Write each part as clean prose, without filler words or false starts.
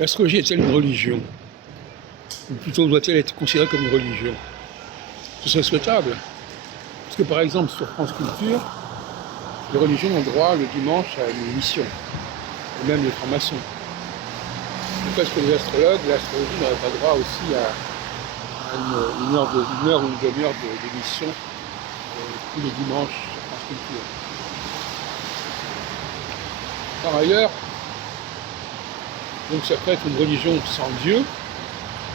L'astrologie est-elle une religion? Ou plutôt doit-elle être considérée comme une religion? Ce serait souhaitable. Parce que par exemple, sur France Culture, les religions ont droit le dimanche à une émission, et même les francs-maçons. Pourquoi est-ce que les astrologues, l'astrologie n'aurait pas droit aussi à une heure ou une demi-heure d'émission tous les dimanches sur France Culture? Par ailleurs, donc ça peut être une religion sans Dieu,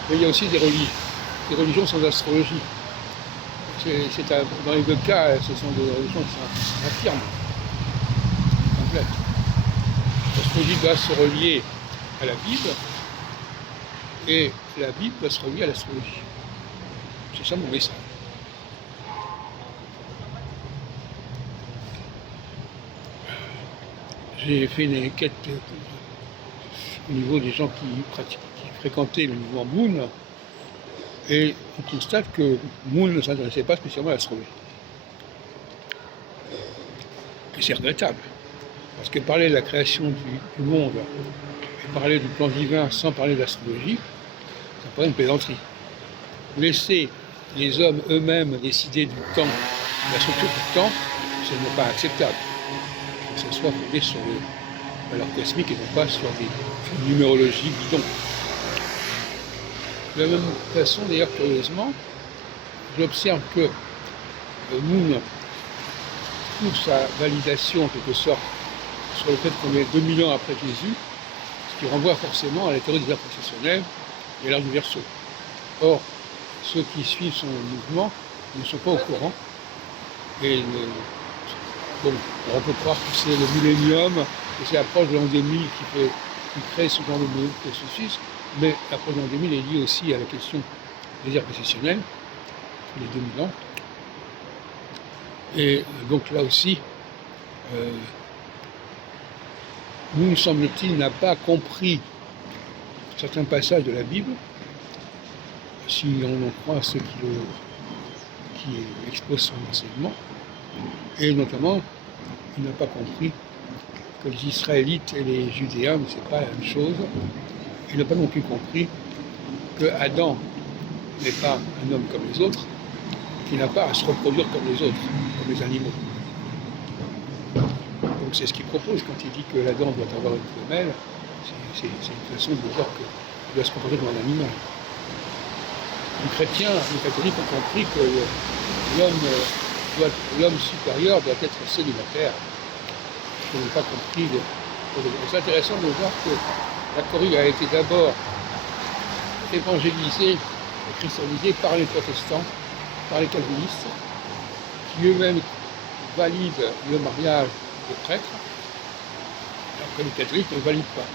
mais il y a aussi des religions sans astrologie. Dans les deux cas, ce sont des religions qui sont affirmes, complètes. L'astrologie doit se relier à la Bible, et la Bible doit se relier à l'astrologie. C'est ça mon message. J'ai fait une enquête au niveau des gens qui fréquentaient le mouvement Moon, et on constate que Moon ne s'intéressait pas spécialement à l'astrologie. Et c'est regrettable, parce que parler de la création du monde et parler du plan divin sans parler d'astrologie, ça paraît une plaisanterie. Laisser les hommes eux-mêmes décider du temps, de la structure du temps, ce n'est pas acceptable. Que ce soit fondé sur les valeurs cosmiques et non pas sur une numérologie bidon. De la même façon, d'ailleurs, curieusement, j'observe que Moon trouve sa validation, en quelque sorte, sur le fait qu'on est 2000 ans après Jésus, ce qui renvoie forcément à la théorie des arts processionnels et à l'art du Verseau. Or, ceux qui suivent son mouvement ne sont pas au courant. Et bon, on peut croire que c'est le millénium, que c'est l'approche de l'an 2000 qui crée ce genre de processus, mais l'approche de l'an 2000 est liée aussi à la question des arts processionnels, les 2000 ans. Et donc là aussi, nous, semble-t-il, n'a pas compris certains passages de la Bible, si on en croit ceux qui exposent son enseignement, et notamment, il n'a pas compris que les Israélites et les Judéens, ce n'est pas la même chose. Il n'a pas non plus compris que Adam n'est pas un homme comme les autres, qui n'a pas à se reproduire comme les autres, comme les animaux. Donc c'est ce qu'il propose quand il dit que l'Adam doit avoir une femelle, c'est une façon de dire qu'il doit se comporter comme un animal. Les chrétiens, les catholiques ont compris que l'homme supérieur doit être célibataire. Je n'ai pas compris. C'est intéressant de voir que la Corée a été d'abord évangélisée et christianisée par les protestants, par les calvinistes, qui eux-mêmes valident le mariage de prêtres, alors que les catholiques ne valident pas.